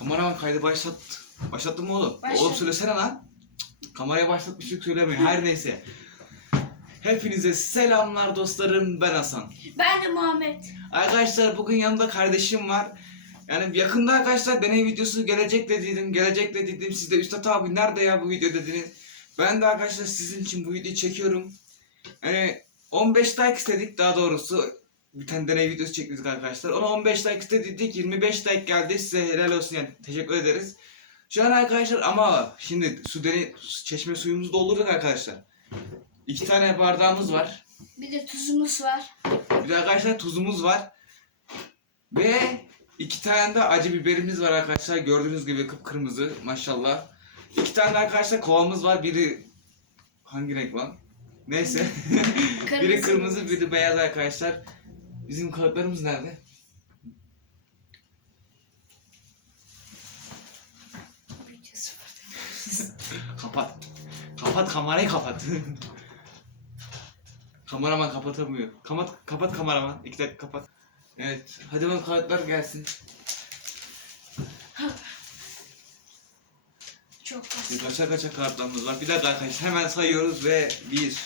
Kameraman kaydı başlat. Başlattın mı oğlum? Başlattım. Oğlum söylesene lan. Kameraya başlatmışlık söylemiyor. Her neyse. Hepinize selamlar dostlarım. Ben Hasan. Ben de Muhammed. Arkadaşlar bugün yanımda kardeşim var. Yani yakında arkadaşlar deney videosu gelecek dediydim. Gelecek dediydim. Siz de Üstad abi nerede ya bu video dediniz. Ben de arkadaşlar sizin için bu videoyu çekiyorum. Yani 15 like istedik daha doğrusu. Bir tane deney videosu çektik arkadaşlar. Ona 15 like istedik. 25 like geldi. Size helal olsun yani. Teşekkür ederiz. Şu an arkadaşlar ama şimdi su deney, çeşme suyumuzu doldurduk arkadaşlar. İki tane bardağımız var. Bir de tuzumuz var. Bir de arkadaşlar tuzumuz var. Ve iki tane de acı biberimiz var arkadaşlar. Gördüğünüz gibi kıpkırmızı maşallah. İki tane de arkadaşlar kovamız var. Biri hangi renk lan? Neyse. biri kırmızı, biri beyaz arkadaşlar. Bizim kağıtlarımız nerede? kapat. Kapat kamerayı kapat. kameraman kapatamıyor. Kapat kapat kameraman. İki dakika kapat. Evet. Hadi bakalım kağıtlar gelsin. Çok Bir fazla. kaça kaça kağıtlarımız var. Bir dakika arkadaşlar hemen sayıyoruz ve 1,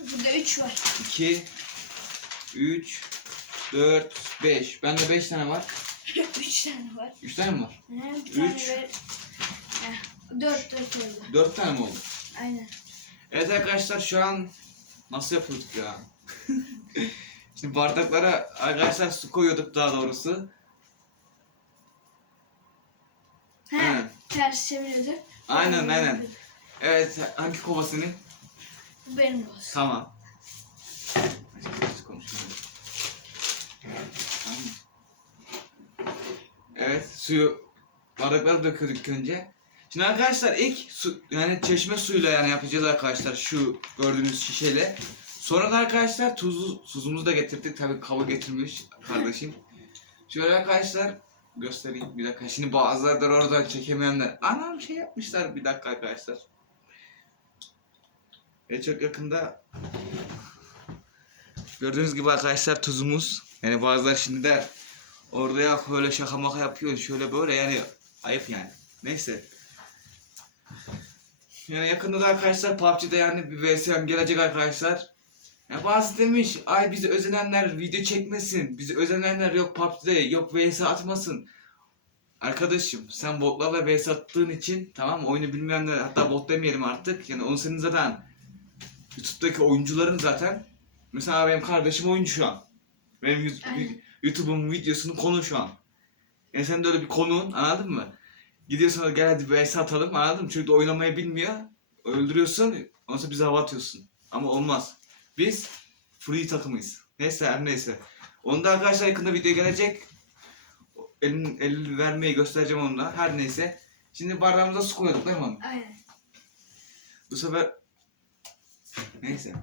Burada üç var. 2, 3, 4, 5. Bende 5 tane var. üç tane var. 3 tane mi var? He, bir tane Üç. ver. Heh, Dört dört oldu. 4 tane mi oldu? Aynen. Evet arkadaşlar şu an nasıl yapıyorduk ya? Şimdi bardaklara arkadaşlar su koyuyorduk daha doğrusu. He, ters çeviriyorduk. Aynen aynen. Evet hangi kova senin? Bu benim olsun. Tamam. Konuşalım. Tamam. Evet suyu bardaklara döküyorduk önce. Şimdi arkadaşlar ilk su yani çeşme suyuyla yani yapacağız arkadaşlar şu gördüğünüz şişeyle. Sonra da arkadaşlar tuzlu tuzumuzu da getirdik tabii kaba getirmiş kardeşim. Şöyle arkadaşlar göstereyim bir dakika. Şimdi bazıları da oradan çekemeyenler. Anam şey yapmışlar bir dakika arkadaşlar. Ve çok yakında gördüğünüz gibi arkadaşlar tuzumuz. Yani bazılar şimdi der orada ya böyle şaka maka yapıyor şöyle böyle yani ayıp yani. Neyse. Yani yakında da arkadaşlar PUBG'de yani bir VSM gelecek arkadaşlar. Ya bazı demiş ay bizi özenenler video çekmesin. Bizi özenenler yok PUBG'de yok VS atmasın. Arkadaşım sen botlarla VS attığın için tamam oyunu bilmeyenler hatta bot demeyelim artık. Yani onu senin zaten YouTube'daki oyuncuların zaten mesela benim kardeşim oyuncu şu an. Benim. YouTube'un videosunun konu şu an. Yani sen de öyle bir konuğun anladın mı? Gidiyorsun gel hadi bir atalım anladın mı? Çocuk da oynamayı bilmiyor. Öldürüyorsun ondan sonra bize hava atıyorsun. Ama olmaz. Biz free takımıyız. Neyse her neyse. Onu da arkadaşlar yakında video gelecek. Elin, el vermeyi göstereceğim onu da. Her neyse. Şimdi bardağımıza su koyduk değil mi? Aynen. Bu sefer neyse.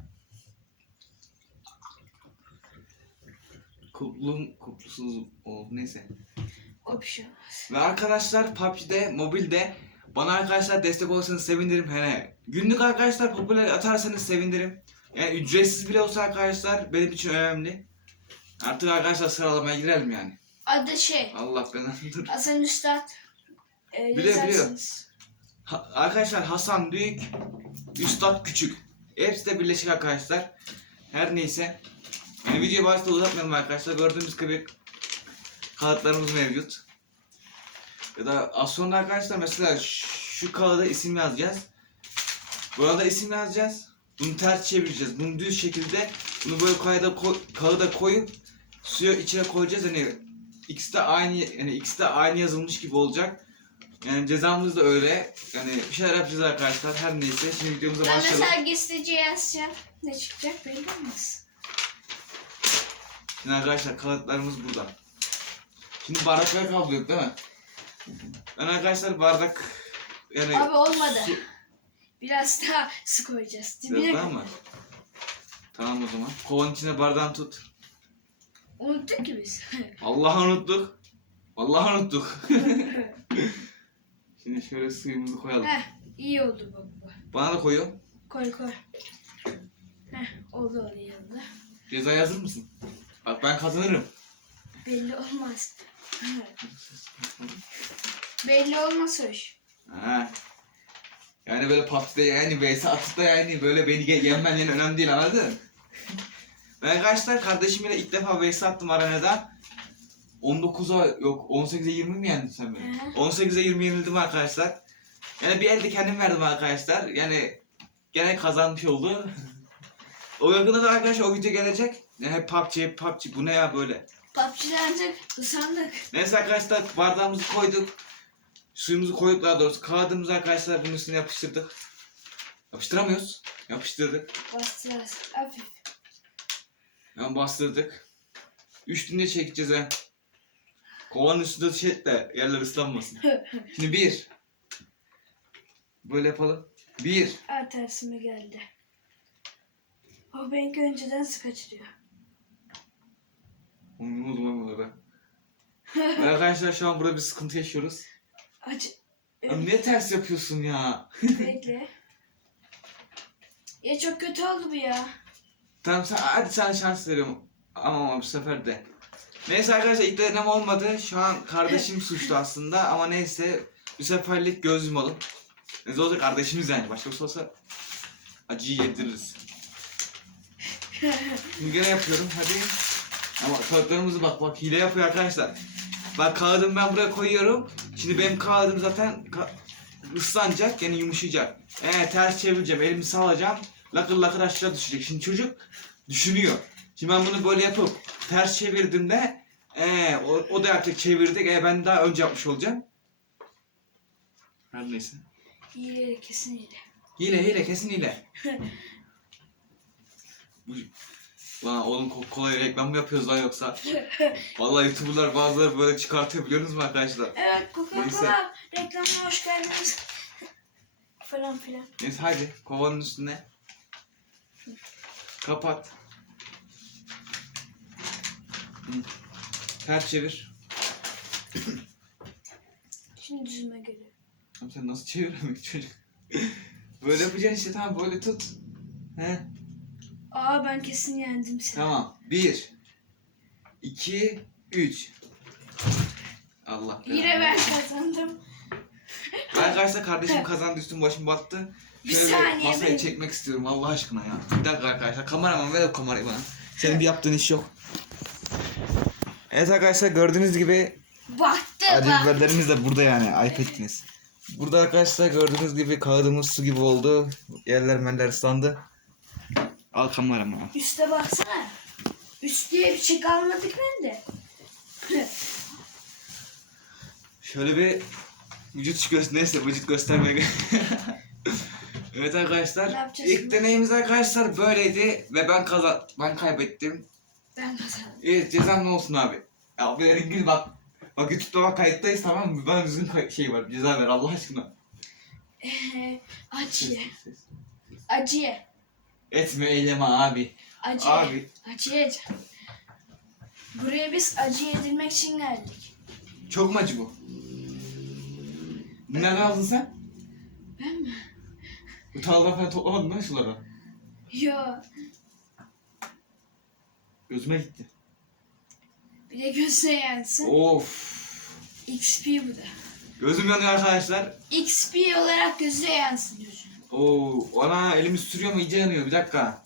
Kuplum kuplusuz o neyse. O bir şey olmaz. Ve arkadaşlar PUBG'de mobilde bana arkadaşlar destek olursanız sevinirim. Hele günlük arkadaşlar popüler atarsanız sevinirim. Yani ücretsiz bile olsa arkadaşlar benim için önemli. Artık arkadaşlar sıralamaya girelim yani. Adı şey. Allah belanı dur. Hasan Üstad. E, Biliyor, biliyor. Ha- arkadaşlar Hasan Büyük, Üstad Küçük. Hepsi de birleşik arkadaşlar. Her neyse. Yani videoyu başta uzatmayalım arkadaşlar. Gördüğünüz gibi kağıtlarımız mevcut. Ya da az sonra arkadaşlar mesela şu kağıda isim yazacağız. Burada isim yazacağız. Bunu ters çevireceğiz. Bunu düz şekilde bunu böyle kağıda, koy, kağıda koyup suya içine koyacağız. Hani ikisi de aynı yani ikisi de aynı yazılmış gibi olacak. Yani cezamız da öyle. Yani bir şeyler yapacağız arkadaşlar. Her neyse şimdi videomuza Ben başlayalım. mesela gizlice yazacağım. Ne çıkacak belli olmaz. Şimdi arkadaşlar kağıtlarımız burada. Şimdi bardakları kaplıyorduk değil mi? Ben arkadaşlar bardak yani Abi olmadı. su- Biraz daha su koyacağız. Biraz Dibine daha mı? Tamam o zaman. Kovanın içine bardağını tut. Unuttuk ki biz. Allah'ı unuttuk. Vallahi unuttuk. Şimdi şöyle suyumuzu koyalım. Heh, iyi oldu bu. Bana da koyuyor. Koy koy. Heh, oldu oraya. Ceza hazır mısın? Bak ben kazanırım. Belli olmaz. Belli olmaz hoş. Ha. Yani böyle patlıda yani vs atıp da yani böyle beni ge- yenmen yani önemli değil anladın? ben arkadaşlar kardeşimle ilk defa vs attım arenada. 19'a yok 18'e 20 mi yendin sen beni? Hı. 18'e 20 yenildim arkadaşlar. Yani bir elde kendim verdim arkadaşlar. Yani gene kazanmış oldu. o yakında da arkadaşlar o video gelecek. Yani hep PUBG, hep PUBG bu ne ya böyle. PUBG'den artık usandık. Neyse arkadaşlar bardağımızı koyduk. Suyumuzu koyduk daha doğrusu. Kağıdımızı arkadaşlar bunun üstüne yapıştırdık. Yapıştıramıyoruz. Yapıştırdık. Bastırırız. Hafif. Yani bastırdık. Üstünde çekeceğiz ha. Kovanın üstünde şey de yerler ıslanmasın. Şimdi bir. Böyle yapalım. Bir. Aa tersime geldi. O benimki önceden. Onu orada. Ve arkadaşlar şu an burada bir sıkıntı yaşıyoruz. Acı. Ya ne ters yapıyorsun ya? Bekle. Ya çok kötü oldu bu ya. Tamam sen hadi sana şans veriyorum. Ama, ama bu sefer de. Neyse arkadaşlar ilk denem olmadı. Şu an kardeşim suçlu aslında ama neyse bir seferlik göz yumalım. Ne olacak kardeşimiz yani başkası olsa acıyı yediririz. Şimdi gene yapıyorum hadi. Ama kağıtlarımızı bak bak hile yapıyor arkadaşlar. Bak kağıdımı ben buraya koyuyorum. Şimdi benim kağıdım zaten ka- ıslanacak yani yumuşayacak. Eğer ters çevireceğim elimi salacağım. Lakır lakır aşağı düşecek. Şimdi çocuk düşünüyor. Şimdi ben bunu böyle yapıp ters çevirdiğimde ee, o, o da artık çevirdik. E, ben daha önce yapmış olacağım. Her neyse. Hile kesin hile. Hile hile kesin hile. Lan oğlum Coca-Cola'ya reklam mı yapıyoruz lan yoksa? Vallahi YouTuber'lar bazıları böyle çıkartıyor biliyor musunuz arkadaşlar? Evet Coca-Cola reklamına hoş geldiniz. falan filan. Neyse hadi kovanın üstüne. Kapat. Ters çevir. Şimdi düzüme geliyor. Tamam sen nasıl çeviremiyorsun çocuk? böyle yapacaksın işte tamam böyle tut. He Aa ben kesin yendim seni. tamam. Bir. iki, Üç. Allah. Yine ben kazandım. Arkadaşlar kardeşim kazandı üstüm başım battı. Bir Şöyle saniye masayı benim. çekmek istiyorum Allah aşkına ya. Bir dakika arkadaşlar kameraman ver o kamerayı bana. Senin bir yaptığın iş yok. Evet arkadaşlar gördüğünüz gibi Baktı acı bak. biberlerimiz de burada yani ayıp ettiniz. Burada arkadaşlar gördüğünüz gibi kağıdımız su gibi oldu. Yerler meller ıslandı. Al kameraman. Üste baksana. Üst diye bir şey kalmadık bende. Şöyle bir vücut göster neyse vücut göstermeye Evet arkadaşlar ilk deneyimiz arkadaşlar böyleydi ve ben kazan ben kaybettim. ben kazandım. Evet cezam ne olsun abi? Abi İngiliz bak. Bak YouTube'da bak kayıttayız tamam mı? Bana düzgün kay- şey var ceza ver Allah aşkına. Ee, acıya. Ses. Acıya. Etme eyleme abi. Acıya. Abi. Acıya. Buraya biz acı yedirmek için geldik. Çok mu acı bu? Bu nereden aldın sen? Ben mi? Bu tarladan falan toplamadın mı şuları? Yo. Gözüme gitti. Bir de gözüne yansın. Of. XP bu da. Gözüm yanıyor arkadaşlar. XP olarak gözüne yansın diyorsun. Oo, ana elimi sürüyor mu iyice yanıyor bir dakika.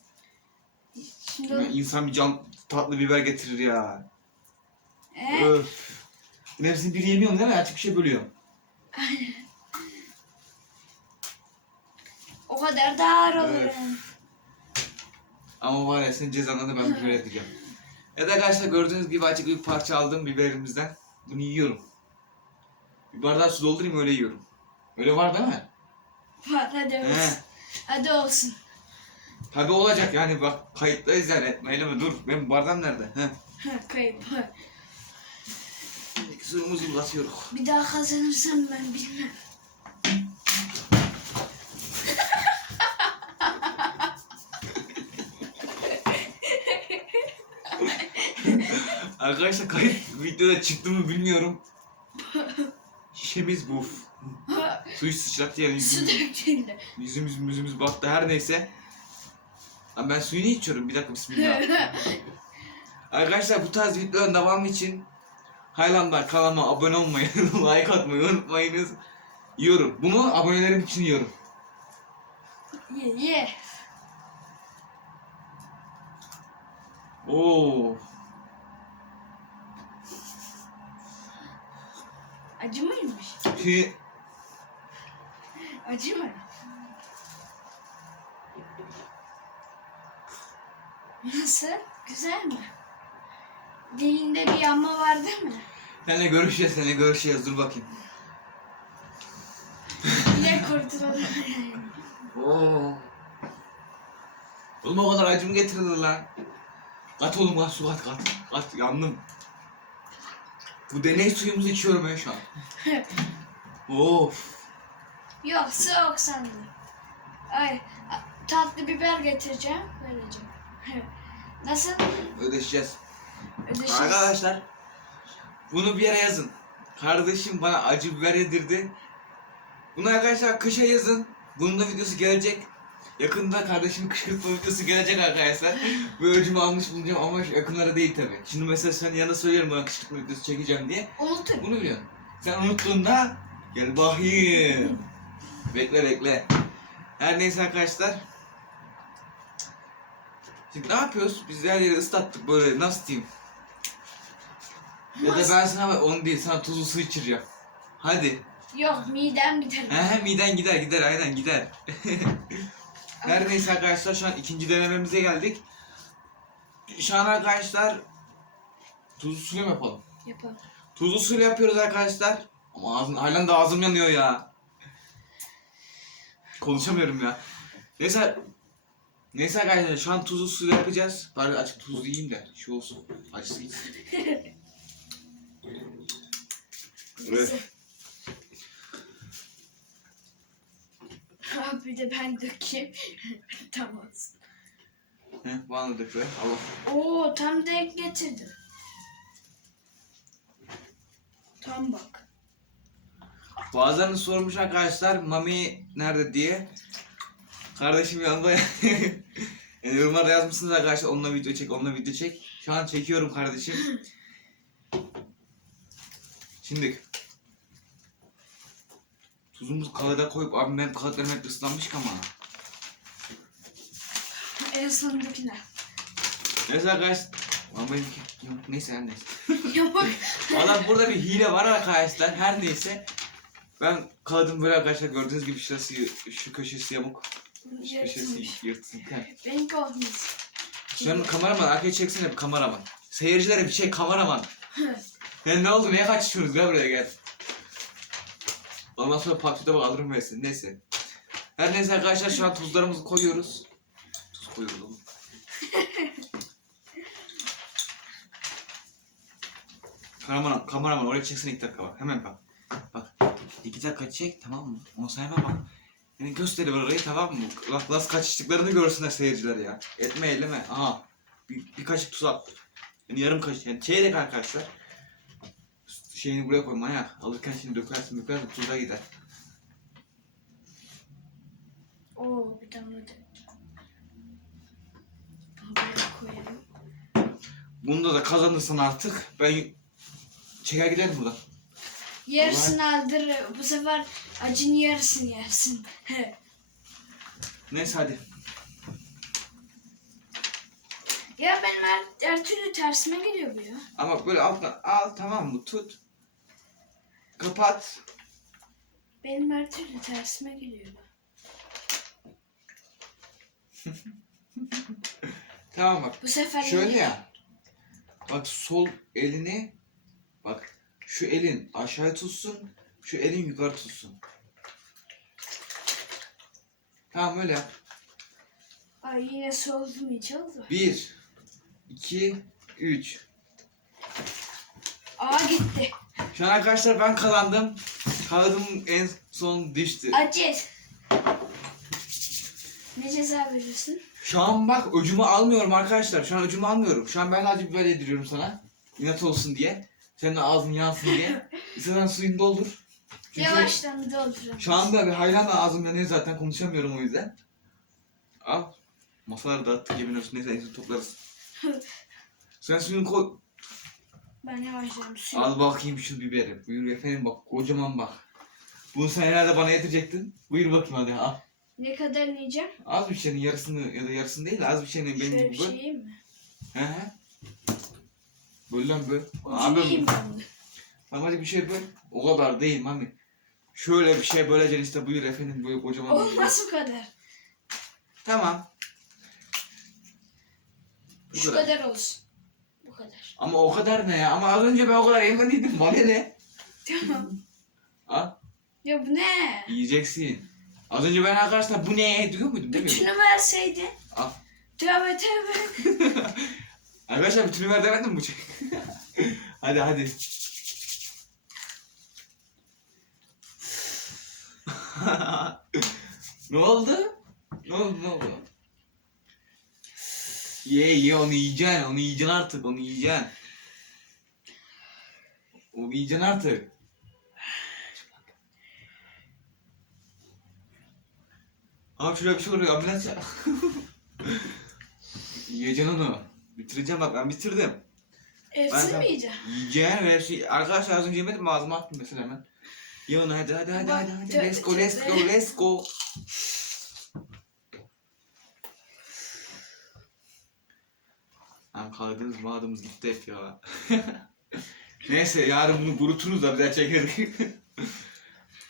Şimdi Ya insan bir can tatlı biber getirir ya. Ee, Öf. Hepsini bir yemiyorum değil mi? Açık bir şey bölüyorum. o kadar da ağır olur. Evet. yani. Ama var ya senin cezanı da ben biber edeceğim. Evet arkadaşlar gördüğünüz gibi açık bir parça aldım biberimizden. Bunu yiyorum. Bir bardağı su doldurayım öyle yiyorum. Öyle var değil mi? Hadi He. olsun. Hadi olsun. Tabi olacak yani bak kayıttayız yani etme eyleme dur. Benim bardağım nerede? He. Kayıp. Suyumuzu uzatıyoruz. Bir daha kazanırsam ben bilmem. Arkadaşlar kayıt videoda çıktı mı bilmiyorum. Şişemiz bu. Suyu sıçrattı yani Su yüzümüz, döktüğünde. yüzümüz, yüzümüz battı her neyse. Ama ben suyunu içiyorum bir dakika bismillah. Arkadaşlar bu tarz videoların devamı için Haylanlar kanalıma abone olmayı, like atmayı unutmayınız. Yiyorum. Bunu abonelerim için yiyorum. Ye ye. Oo. Acı mıymış? Şimdi Acı mı? Nasıl? Güzel mi? Dilinde bir yanma var değil mi? seninle görüşeceğiz, seninle görüşeceğiz. Dur bakayım. Dile kurtulalım. Oo. Oğlum o kadar acım getirdin lan. Kat oğlum kat su kat kat. Kat yandım. Bu deney suyumuzu içiyorum ben şu an. of. Yok soğuk sandım. Ay a- tatlı biber getireceğim. Vereceğim. Nasıl? Ödeşeceğiz. Ödeşiriz. Arkadaşlar bunu bir yere yazın. Kardeşim bana acı biber yedirdi. Bunu arkadaşlar kışa yazın. Bunun da videosu gelecek. Yakında kardeşimin kışkırtma videosu gelecek arkadaşlar. Ve öcümü almış bulacağım ama yakınlara değil tabi. Şimdi mesela sen yanına söylüyorum bana kışkırtma videosu çekeceğim diye. Unutur. Bunu biliyorsun. Sen unuttuğunda gel bakayım. bekle bekle. Her neyse arkadaşlar. Şimdi ne yapıyoruz? Biz her yeri ıslattık böyle nasıl diyeyim? Ya da ben sana onu değil sana tuzlu su içireceğim. Hadi. Yok midem gider. He miden gider gider aynen gider. Her neyse arkadaşlar şu an ikinci denememize geldik. Şu an arkadaşlar tuzlu suyla mı yapalım? Yapalım. Tuzlu suyla yapıyoruz arkadaşlar. Ama ağzım, halen de ağzım yanıyor ya. Konuşamıyorum ya. Neyse. Neyse arkadaşlar şu an tuzlu suyla yapacağız. Bari açık tuzlu yiyeyim de şu olsun. Acısı gitsin. Evet. Abi bir de ben dökeyim. tamam. Heh, bana dök be. Allah. Oo tam denk getirdim. Tam bak. Bazılarını sormuş arkadaşlar Mami nerede diye. Kardeşim yanında yani yorumlarda yazmışsınız arkadaşlar onunla video çek onunla video çek. Şu an çekiyorum kardeşim. Şimdi tuzumuzu kağıda koyup abi benim kağıtlarım hep ıslanmış ama. En sondakine. Neyse arkadaşlar. Ama benimki yok neyse her neyse. Ya bak. Valla burada bir hile var arkadaşlar her neyse. Ben kağıdın böyle arkadaşlar gördüğünüz gibi şurası şu köşesi yamuk. Şu köşesi Yırtılmış. yırtsın. Benimki olmuş. Sen kameraman arkaya çeksene bir kameraman. Seyircilere bir şey kameraman. Ya ne oldu neye kaçışıyorsunuz gel buraya gel. Ondan sonra PUBG'de bak alırım seni neyse. Her neyse arkadaşlar şu an tuzlarımızı koyuyoruz. Tuz koyuyoruz oğlum. kameraman, kameraman oraya çeksene iki dakika bak hemen bak. Bak iki dakika çek tamam mı? Onu sayma bak. Yani gösteri orayı tamam mı? Bak nasıl kaçıştıklarını görsünler seyirciler ya. Etme elleme. Aha. Bir, bir kaşık tuz at. Yani yarım kaşık yani çeyrek arkadaşlar. Şeyini buraya koy manyak. Alırken şimdi dökersin dökersin tuza gider. Oo bir de. Buraya koyalım. Bunda da kazanırsan artık ben çeker giderim buradan. Yarısını aldır. Bu sefer acının yarısını yersin. Neyse hadi. ya benim her, her türlü tersime geliyor bu ya. Ama böyle alttan al tamam mı tut. Kapat. Benim her türlü tersime geliyor. Tamam bak. Bu sefer Şöyle ya. Bak sol elini bak şu elin aşağı tutsun, şu elin yukarı tutsun. Tamam öyle yap. Ay yine soğudum iyice oldu. Bir, iki, üç. Aa gitti. Şu an arkadaşlar ben kazandım. Kağıdım en son düştü. Acı. Ne ceza veriyorsun? Şu an bak öcümü almıyorum arkadaşlar. Şu an öcümü almıyorum. Şu an ben acı biber yediriyorum sana. İnat olsun diye. Senin de ağzın yansın diye. İstersen suyunu doldur. Çünkü Yavaştan dolduruyorum. şu anda bir hayranla ağzım yanıyor zaten konuşamıyorum o yüzden. Al. Masaları dağıttık yemin olsun neyse en son toplarız. Sen suyunu koy. Ben yavaşlayayım. Su. Al bakayım şu biberi. Buyur efendim bak kocaman bak. Bunu sen herhalde bana yedirecektin. Buyur bakayım hadi al. Ne kadar yiyeceğim? Az bir şeyin yarısını ya da yarısını değil az bir şeyin benim Şöyle gibi bir böl. şey yiyeyim mi? He he. Böl lan böl. Abi yiyeyim ben de. Tamam hadi bir şey böl. O kadar değil mami. Şöyle bir şey böleceksin işte buyur efendim böyle kocaman. bir. Olmaz bu kadar. Tamam. Bu Şu kadar. kadar olsun. Ama o kadar ne ya? Ama az önce ben o kadar yemediydim. Bana ne? Tamam. Al. ya bu ne? Yiyeceksin. Az önce ben arkadaşlar bu ne diyor muydum değil mi? Bütünü verseydin. Al. Tövbe tövbe. Arkadaşlar bütünü ver demedim mi bu şey? hadi hadi. ne oldu? Ne oldu ne oldu? Ye ye onu yiyeceksin onu yiyeceksin artık onu yiyeceksin. Onu yiyeceksin artık. Abi şuraya bir şey oluyor ambulans ya. Yiyeceksin onu. Bitireceğim bak ben bitirdim. Ben- mi yiyeceğim? Yiyeceğim ve hepsi... Arkadaşlar az önce yemedim mi ağzıma attım mesela hemen. Ye onu hadi hadi hadi hadi hadi. Let's go let's go let's go. Lan kalbimiz madımız gitti hep ya. Neyse yarın bunu kuruturuz da bir daha çekeriz.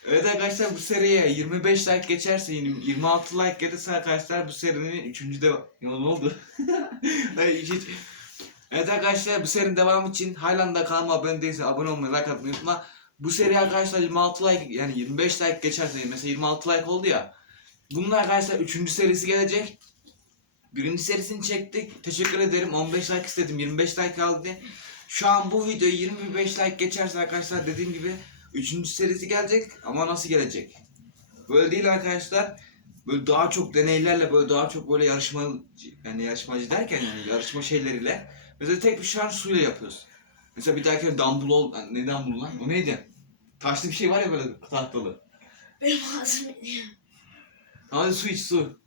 evet arkadaşlar bu seriye 25 like geçerse yirmi- 26 like gelirse arkadaşlar bu serinin 3. de... Ne oldu? Hayır hiç, hiç. Evet arkadaşlar bu serinin devamı için de kanalıma abone değilse abone olmayı like atmayı unutma. Bu seri arkadaşlar 26 like yani 25 like geçerse mesela 26 like oldu ya. Bunun arkadaşlar 3. serisi gelecek. Birinci serisini çektik. Teşekkür ederim. 15 like istedim. 25 like aldı. Şu an bu video 25 like geçerse arkadaşlar dediğim gibi 3. serisi gelecek ama nasıl gelecek? Böyle değil arkadaşlar. Böyle daha çok deneylerle böyle daha çok böyle yarışma yani yarışmacı derken yani yarışma şeyleriyle mesela tek bir şarj suyla yapıyoruz. Mesela bir dahaki dumbbell ne dumbbell lan? O neydi? Taşlı bir şey var ya böyle tahtalı. Benim ağzım. Hadi su iç su.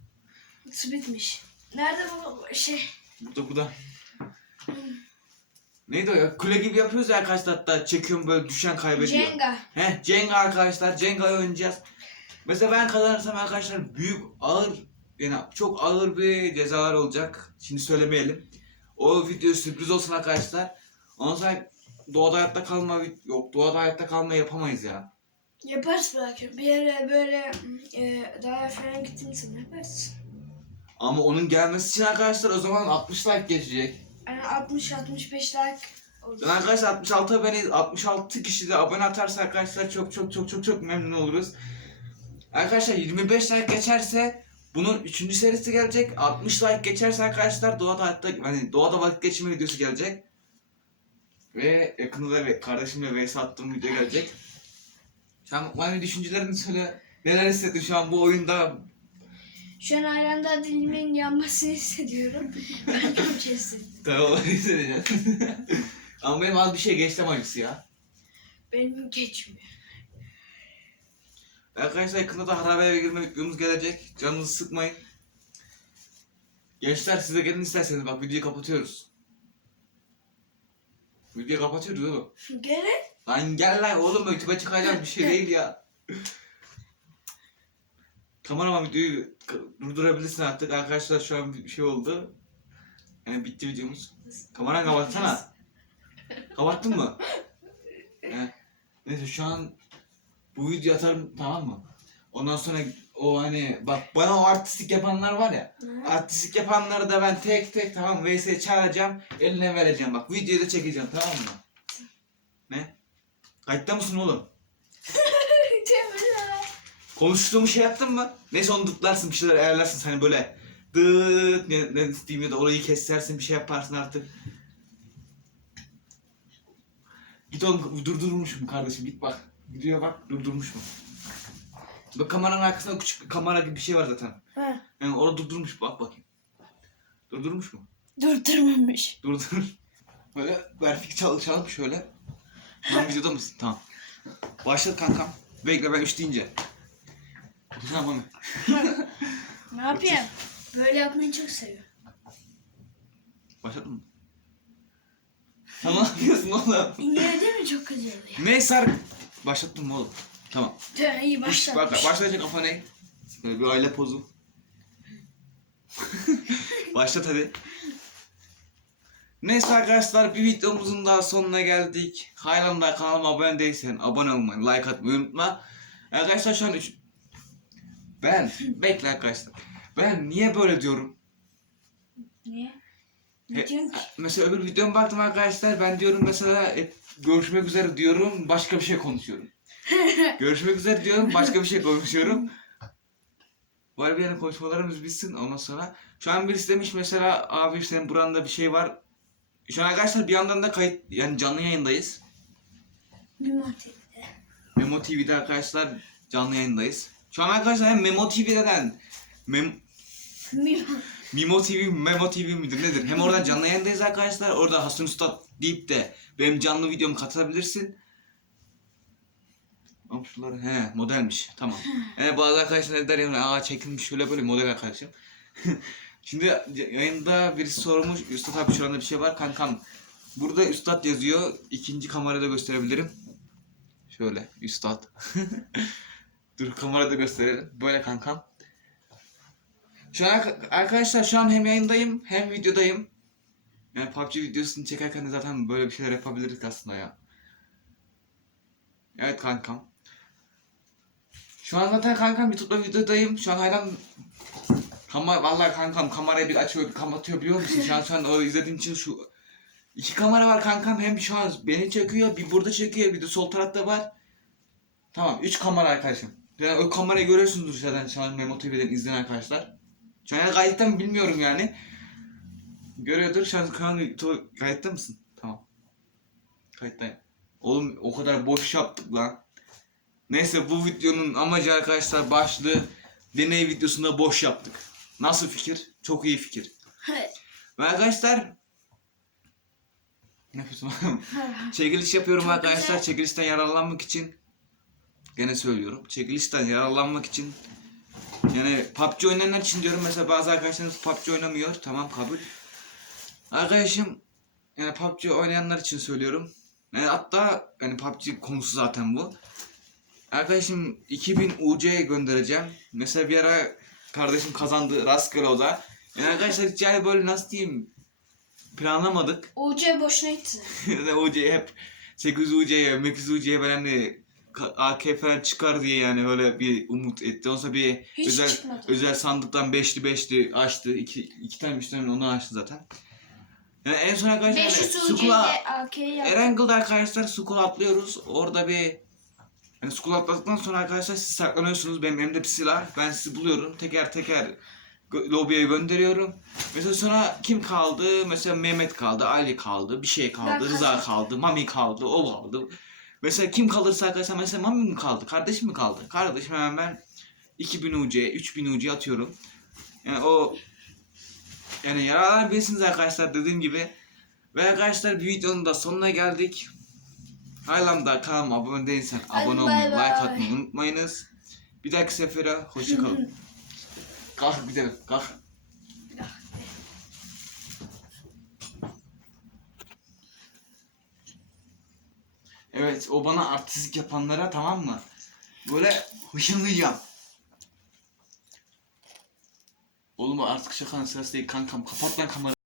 Su bitmiş. Nerede bu şey? Burada burada. Neydi o ya? Kule gibi yapıyoruz ya arkadaşlar hatta çekiyorum böyle düşen kaybediyor. Jenga. Heh Jenga arkadaşlar Jenga'yı oynayacağız. Mesela ben kazanırsam arkadaşlar büyük ağır yani çok ağır bir cezalar olacak. Şimdi söylemeyelim. O video sürpriz olsun arkadaşlar. Ondan sonra doğada hayatta kalma yok doğada hayatta kalma yapamayız ya. Yaparız belki. Bir yere böyle e, daha falan gittiğim zaman yaparız. Ama onun gelmesi için arkadaşlar o zaman 60 like geçecek. Yani 60-65 like. Yani arkadaşlar 66 abone 66 kişi de abone atarsa arkadaşlar çok çok çok çok çok memnun oluruz. Arkadaşlar 25 like geçerse bunun 3. serisi gelecek. 60 like geçerse arkadaşlar doğada hayatta hani doğada vakit geçirme videosu gelecek. Ve yakında da ve kardeşimle vs attığım video gelecek. Sen bana düşüncelerini söyle. Neler hissettin şu an bu oyunda? Şu an ailende dilimin yanmasını hissediyorum. şey hissettim. Tamam hissedeceğim. Ama benim az bir şey geçti acısı ya. Benim geçmiyor. Arkadaşlar yakında da harabe eve girme videomuz gelecek. Canınızı sıkmayın. Gençler size gelin isterseniz bak videoyu kapatıyoruz. Videoyu kapatıyoruz oğlum. Gene Lan gel lan oğlum YouTube'a çıkacağım bir şey değil ya. Kameraman videoyu durdurabilirsin artık. Arkadaşlar şu an bir şey oldu. Yani bitti videomuz. Kameranı kapatsana. Kapattın mı? He. Neyse şu an bu video atarım tamam mı? Ondan sonra o hani bak bana o artistik yapanlar var ya. Artistik yapanları da ben tek tek tamam VS'ye çağıracağım. Eline vereceğim bak. Videoyu da çekeceğim tamam mı? Ne? Kayıtta mısın oğlum? Temel Konuştuğum şey yaptın mı? Neyse onu dıtlarsın bir şeyler ayarlarsın hani böyle dıt ne, ne diyeyim ya da orayı kesersin bir şey yaparsın artık. Git oğlum durdurmuş mu kardeşim git bak. Videoya bak durdurmuş mu? Bak kameranın arkasında küçük bir kamera gibi bir şey var zaten. Ha, Yani orada durdurmuş bak bakayım. Durdurmuş mu? durdurmamış. Durdur. Böyle verfik çalışalım şöyle. Tamam videoda mısın? Tamam. Başlat kankam. Bekle ben üç deyince. Tamam? Ne yapayım? Böyle yapmayı çok seviyorum. Başladın mı? Ne yapıyorsun oğlum? Değil mi çok güzel oluyor? Neyse ar- Başlattım mı oğlum? Tamam. Tüh, iyi Bak, başlamış. başlayacak kafa ne? Böyle bir aile pozu. Başlat hadi. Neyse arkadaşlar bir videomuzun daha sonuna geldik. Halen daha kanalıma abone değilsen abone olmayı, like atmayı unutma. Arkadaşlar şu an üç... Ben, bekle arkadaşlar. Ben niye böyle diyorum? Niye? He- ki? Mesela öbür videoma baktım arkadaşlar ben diyorum mesela e, görüşmek üzere diyorum başka bir şey konuşuyorum. görüşmek üzere diyorum başka bir şey konuşuyorum. Var bir yani konuşmalarımız bitsin ondan sonra. Şu an birisi demiş mesela abi senin buranda bir şey var. Şu an arkadaşlar bir yandan da kayıt yani canlı yayındayız. Bir motivde. Memo TV'de arkadaşlar canlı yayındayız. Şu an arkadaşlar hem Memo TV'den Mem Mimo TV, Memo TV midir nedir? Hem oradan canlı yayındayız arkadaşlar. Orada Hasan Usta deyip de benim canlı videomu katılabilirsin. Ama şunlar he modelmiş. Tamam. Yani bazı arkadaşlar der yani aa çekilmiş şöyle böyle model arkadaşım. Şimdi yayında birisi sormuş. Üstad abi şurada bir şey var kankam. Burada Üstad yazıyor. İkinci kamerada gösterebilirim. Şöyle Üstad. Dur kamerada gösterelim. Böyle kankam. Şu an arka- arkadaşlar şu an hem yayındayım hem videodayım. Yani PUBG videosunu çekerken de zaten böyle bir şeyler yapabiliriz aslında ya. Evet kankam. Şu an zaten kankam YouTube'da videodayım. Şu an hala Kamera, vallahi kankam kamerayı bir açıyor bir kapatıyor biliyor musun? Şu an, şu an o izlediğin için şu iki kamera var kankam hem şu an beni çekiyor bir burada çekiyor bir de sol tarafta var. Tamam üç kamera arkadaşım. Yani o kamerayı görüyorsunuzdur zaten şu an Memo TV'den izleyen arkadaşlar. Şu an kayıtta mı bilmiyorum yani. Görüyordur şu an, to- kayıtta mısın? Tamam. Kayıttayım. Oğlum o kadar boş yaptık lan. Neyse bu videonun amacı arkadaşlar başlığı deney videosunda boş yaptık. Nasıl fikir? Çok iyi fikir. Ve arkadaşlar ne yapıyorsun? Çekiliş yapıyorum Çok arkadaşlar. güzel. Çekilişten yararlanmak için gene söylüyorum. Çekilişten yararlanmak için yani PUBG oynayanlar için diyorum mesela bazı arkadaşlarımız PUBG oynamıyor. Tamam kabul. Arkadaşım yani PUBG oynayanlar için söylüyorum. Yani hatta yani PUBG konusu zaten bu. Arkadaşım 2000 UC göndereceğim. Mesela bir ara kardeşim kazandı rastgele o da. Yani arkadaşlar hiç yani böyle nasıl diyeyim planlamadık. UC boşuna gitti. UC'ye hep 8 UC'ye, 8 UC'ye böyle hani ka- AK falan çıkar diye yani öyle bir umut etti. Ondan bir Hiç özel çıkmadı. özel sandıktan beşli beşli açtı. İki, iki tane üç tane onu açtı zaten. Yani en son arkadaşlar 500 yani, Sukula. Erangle'da arkadaşlar Sukula atlıyoruz. Orada bir yani Sukula atladıktan sonra arkadaşlar siz saklanıyorsunuz. Benim elimde bir silah. Ben sizi buluyorum. Teker teker lobiye gönderiyorum. Mesela sonra kim kaldı? Mesela Mehmet kaldı, Ali kaldı, bir şey kaldı, Ben Rıza kaldı, Mami kaldı, o kaldı. Mesela kim kalırsa arkadaşlar mesela Mami mi kaldı, kardeşim mi kaldı? Kardeşim hemen ben 2000 UC, 3000 UC atıyorum. Yani o yani yararlanabilirsiniz arkadaşlar dediğim gibi. Ve arkadaşlar bir videonun da sonuna geldik. Hala da kanalıma abone değilsen abone olmayı, like atmayı unutmayınız. Bir dahaki sefere hoşçakalın. kalk gidelim, kalk. Evet, o bana artistik yapanlara tamam mı? Böyle hışınlayacağım. Oğlum artık şakanın sırası değil kankam. Kapat lan kamerayı.